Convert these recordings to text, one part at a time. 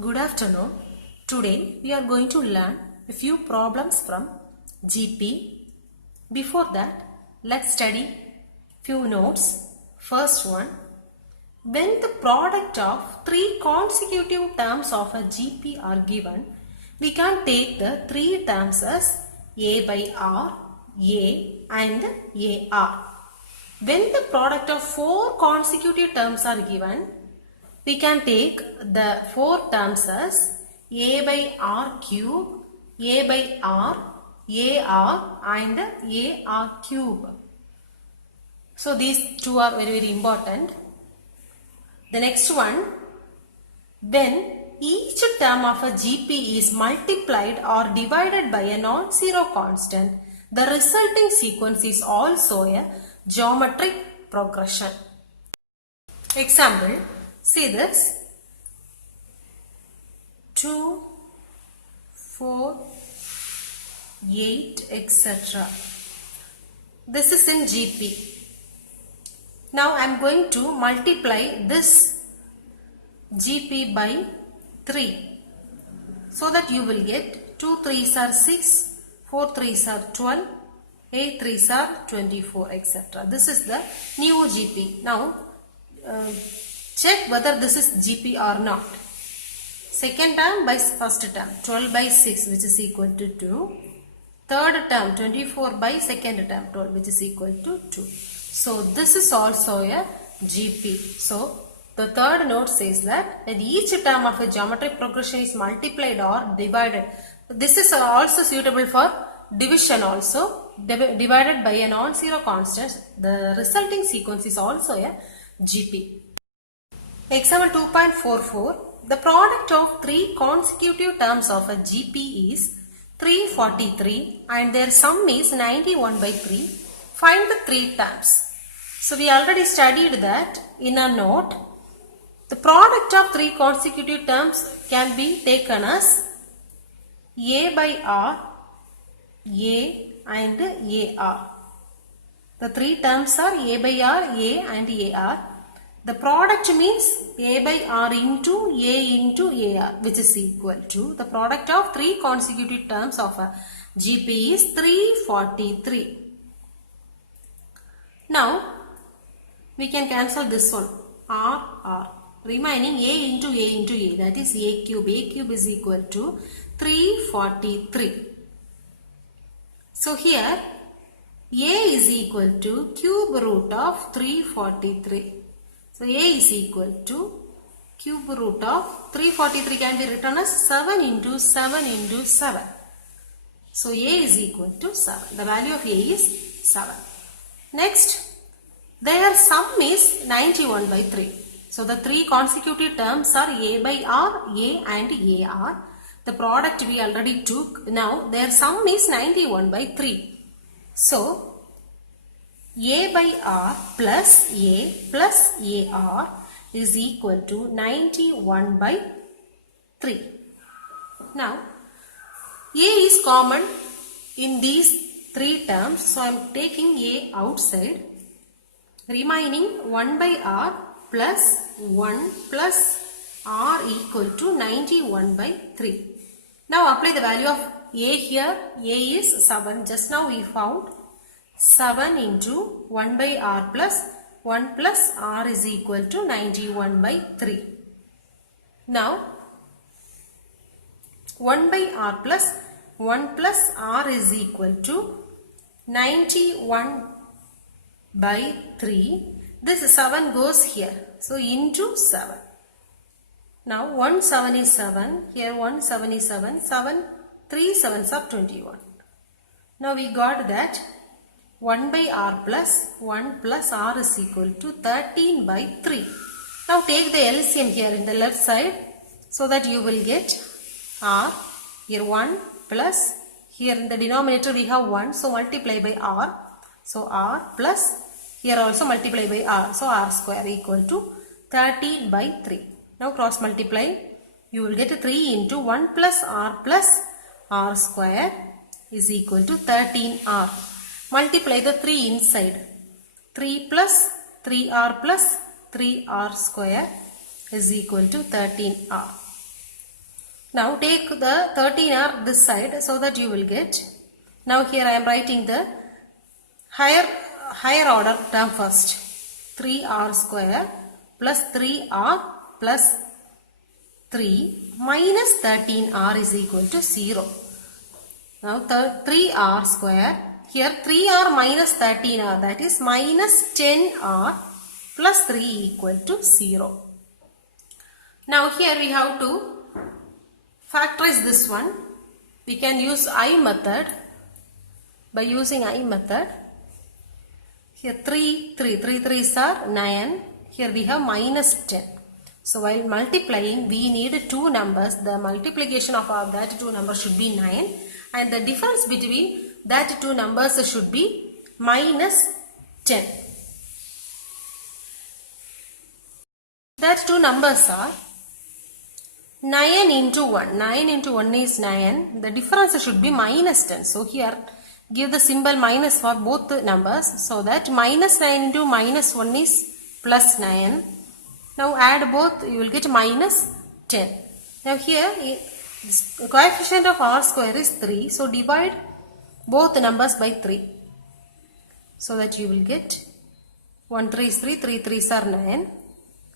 Good afternoon. Today we are going to learn a few problems from GP. Before that, let's study few notes. First one, when the product of three consecutive terms of a GP are given, we can take the three terms as A by R, A and AR. When the product of four consecutive terms are given, we can take the four terms as A by R cube, A by R, AR and AR cube. So these two are very important. The next one, when each term of a GP is multiplied or divided by a non-zero constant, the resulting sequence is also a geometric progression. Example, see this, 2, 4, 8, etc. This is in GP. Now I am going to multiply this GP by 3 so that you will get 2 3s are 6, 4 3s are 12, 8 3s are 24, etc. This is the new GP. Now check whether this is GP or not. Second term by first term, 12 by 6 which is equal to 2. Third term, 24 by second term, 12 which is equal to 2. So this is also a GP. So the third note says that each term of a geometric progression is multiplied or divided. This is also suitable for division also, divided by a non-zero constant. The resulting sequence is also a GP. Example 2.44. The product of three consecutive terms of a GP is 343 and their sum is 91 by 3. Find the three terms. So we already studied that in a note. The product of three consecutive terms can be taken as A by R, A and AR. The three terms are A by R, A and AR. The product means A by R into A into AR, which is equal to the product of three consecutive terms of a GP is 343. Now we can cancel this one, R. Remaining A into A, that is A cube. A cube is equal to 343. So here A is equal to cube root of 343. So A is equal to cube root of 343 can be written as 7 into 7 into 7. So A is equal to 7. The value of A is 7. Next, their sum is 91 by 3. So the three consecutive terms are A by R, A and AR. The product we already took. Now their sum is 91 by 3. So A by R plus A plus AR is equal to 91 by 3. Now A is common in these three terms. So I am taking A outside. Remaining 1 by R plus 1 plus R equal to 91 by 3. Now apply the value of A here. A is 7. Just now we found 7 into 1 by R plus 1 plus R is equal to 91 by 3. Now 1 by R plus 1 plus R is equal to 91 by 3. This 7 goes here. So into 7. Now 1 7 is 7. Here 1 7 is 7. 7 3 7s are 21. Now we got that 1 by R plus 1 plus R is equal to 13 by 3. Now take the LCM here in the left side so that you will get R. Here 1 plus, here in the denominator we have 1. So multiply by R. So R plus, here also multiply by R. So R square equal to 13 by 3. Now cross multiply. You will get 3 into 1 plus R square is equal to 13R. Multiply the 3 inside. 3 plus 3R plus 3R square is equal to 13R. Now take the 13R this side so that you will get. Now here I am writing the higher order term first. 3R square plus 3R plus 3 minus 13R is equal to 0. Now 3R square, here 3R minus 13R, that is minus 10R plus 3 equal to 0. Now here we have to factorize this one. We can use I method. By using I method, here 3 3's are 9. Here we have minus 10. So while multiplying, we need two numbers. The multiplication of that two numbers should be 9. And the difference between that two numbers should be minus 10. That two numbers are 9 into 1. 9 into 1 is 9. The difference should be minus 10. So here give the symbol minus for both the numbers. So that minus 9 into minus 1 is plus 9. Now add both, you will get minus 10. Now here the coefficient of R square is 3. So divide both numbers by 3. So that you will get 1 3 is 3, 3 3's are 9.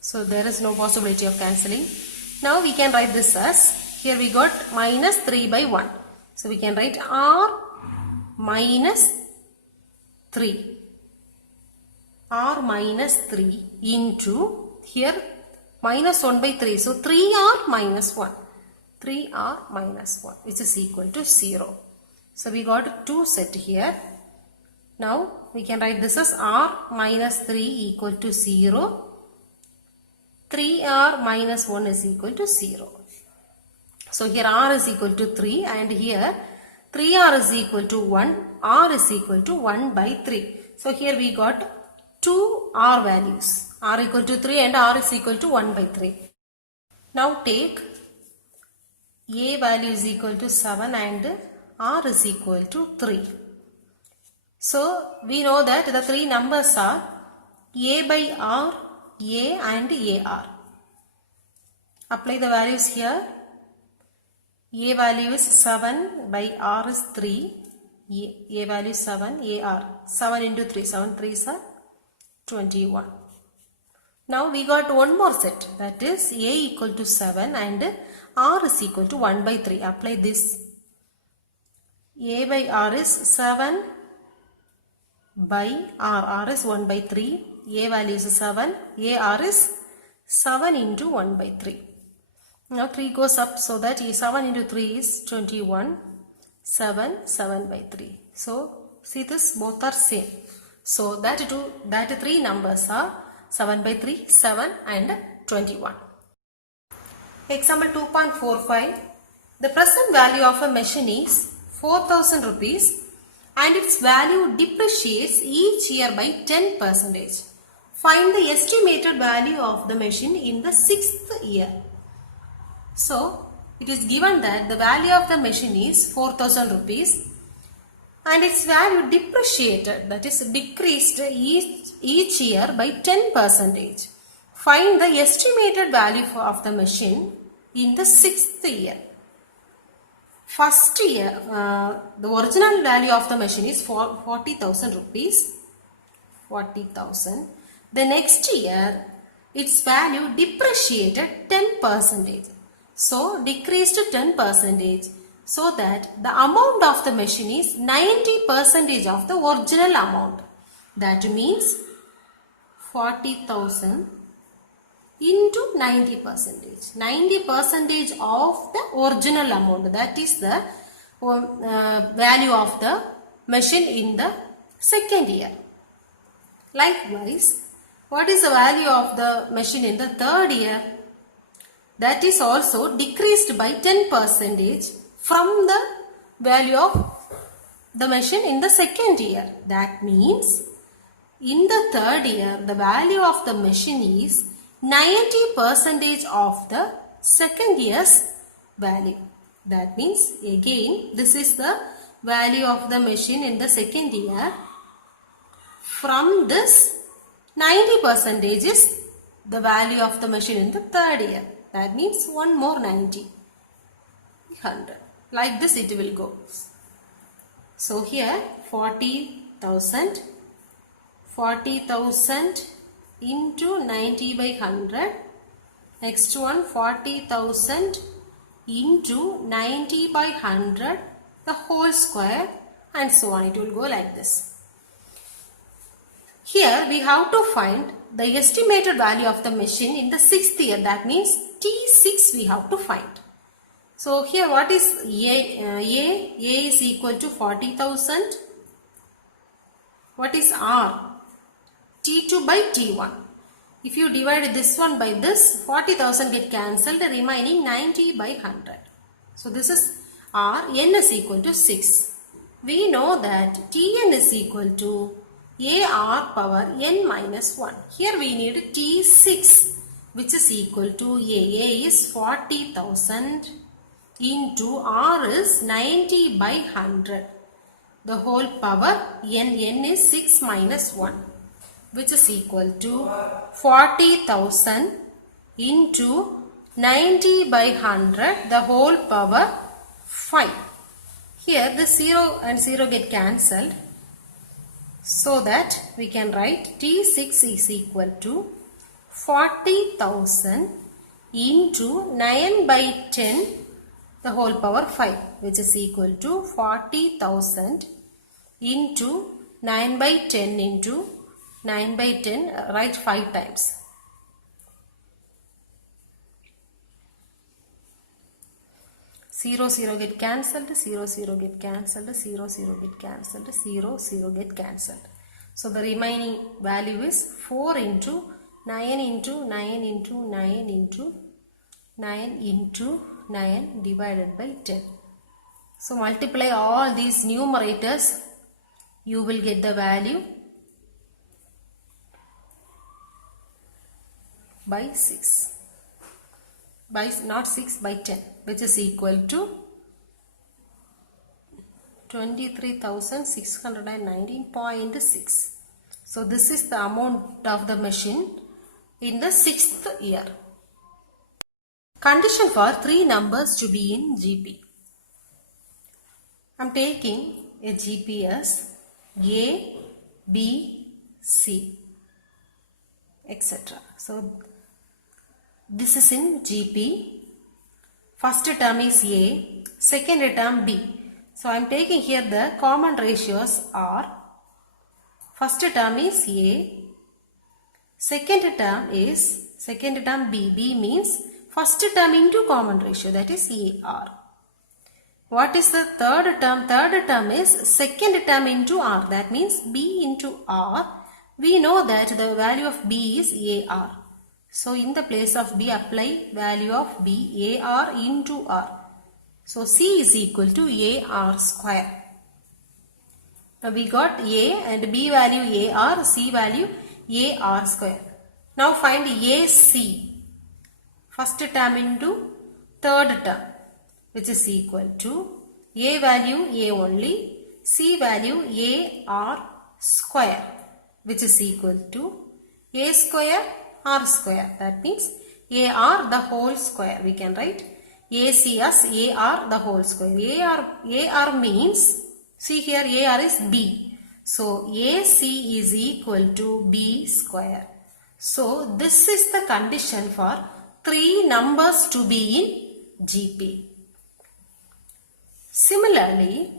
So there is no possibility of cancelling. Now we can write this as, here we got minus 3 by 1. So we can write R minus 3. R minus 3 into, here minus 1 by 3. So 3R minus 1. 3R minus 1 which is equal to 0. So we got 2 set here. Now we can write this as R minus 3 equal to 0. 3R minus 1 is equal to 0. So here R is equal to 3 and here 3R is equal to 1. R is equal to 1 by 3. So here we got two R values. R equal to 3 and R is equal to 1 by 3. Now take A value is equal to 7 and R is equal to 3. So we know that the three numbers are A by R, A and AR. Apply the values here. A value is 7 by R is 3. A value is 7, AR. 7 into 3, 7 3's are 21. Now we got one more set, that is A equal to 7 and R is equal to 1 by 3. Apply this. A by R is 7 by R. R is 1 by 3. A value is 7. AR is 7 into 1 by 3. Now 3 goes up, so that 7 into 3 is 21. 7 by 3. So see this, both are same. So that three numbers are 7 by 3, 7 and 21. Example 2.45. The present value of a machine is 4,000 rupees and its value depreciates each year by 10%. Find the estimated value of the machine in the 6th year. So it is given that the value of the machine is 4,000 rupees and its value depreciated, that is decreased each year by 10%. Find the estimated value of the machine in the 6th year. First year, the original value of the machine is 40,000 rupees. 40,000. The next year, its value depreciated 10%. So decreased 10%. So that the amount of the machine is 90% of the original amount. That means 40,000 into 90%. 90% of the original amount. That is the value of the machine in the second year. Likewise, what is the value of the machine in the third year? That is also decreased by 10% from the value of the machine in the second year. That means in the third year, the value of the machine is 90% of the second year's value. That means again, this is the value of the machine in the second year. From this, 90% is the value of the machine in the third year. That means one more 90. 100. Like this it will go. So here 40,000 into 90 by 100. Next one 40,000 into 90 by 100 the whole square, and so on. It will go like this. Here we have to find the estimated value of the machine in the 6th year. That means T6 we have to find. So here what is A? A is equal to 40,000. What is R? T2 by T1. If you divide this one by this, 40,000 get cancelled, remaining 90 by 100. So this is R. N is equal to 6. We know that Tn is equal to AR power n minus 1. Here we need T6, which is equal to A. A is 40,000 into R is 90 by 100. The whole power n is 6 minus 1, which is equal to 40,000 into 90 by 100, the whole power 5. Here the 0 and 0 get cancelled, so that we can write T6 is equal to 40,000 into 9 by 10, the whole power 5, which is equal to 40,000 into 9 by 10 into 9 by 10, write 5 times. 0, 0 get cancelled, 0, 0 get cancelled, 0, 0 get cancelled, 0, 0 get cancelled. So the remaining value is 4 into 9 into 9 into 9 into 9 into 9 divided by 10. So multiply all these numerators, you will get the value by 6. By not 6, by 10, which is equal to 23,619.6. So this is the amount of the machine in the 6th year. Condition for 3 numbers to be in GP. I am taking a GP as A, B, C, etc. So this is in GP. First term is A, second term B. So I am taking here the common ratios are, first term is A, second term B. B means first term into common ratio, that is AR. What is the third term? Third term is second term into R, that means B into R. We know that the value of B is AR. So in the place of B, apply value of B, AR into R. So C is equal to AR square. Now we got A and B value AR, C value AR square. Now find AC, first term into third term, which is equal to A value A only, C value AR square, which is equal to A square R square. That means AR the whole square. We can write AC as AR the whole square. AR means, see here AR is B. So AC is equal to B square. So this is the condition for 3 numbers to be in GP. Similarly,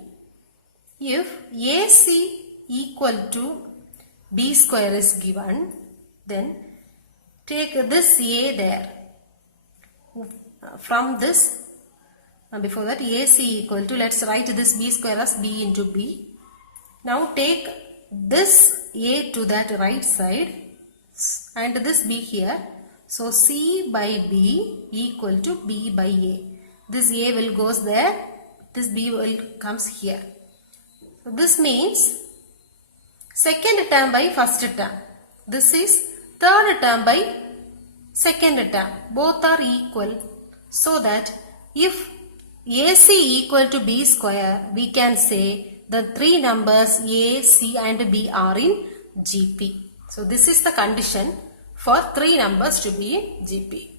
if AC equal to B square is given, then take this A there. From this, before that AC equal to, let's write this B square as B into B. Now take this A to that right side and this B here. So C by B equal to B by A. This A will goes there, this B will comes here. So this means second term by first term. This is third term by second term. Both are equal. So that if AC equal to B square, we can say the 3 numbers A, C and B are in GP. So this is the condition for 3 numbers to be in GP.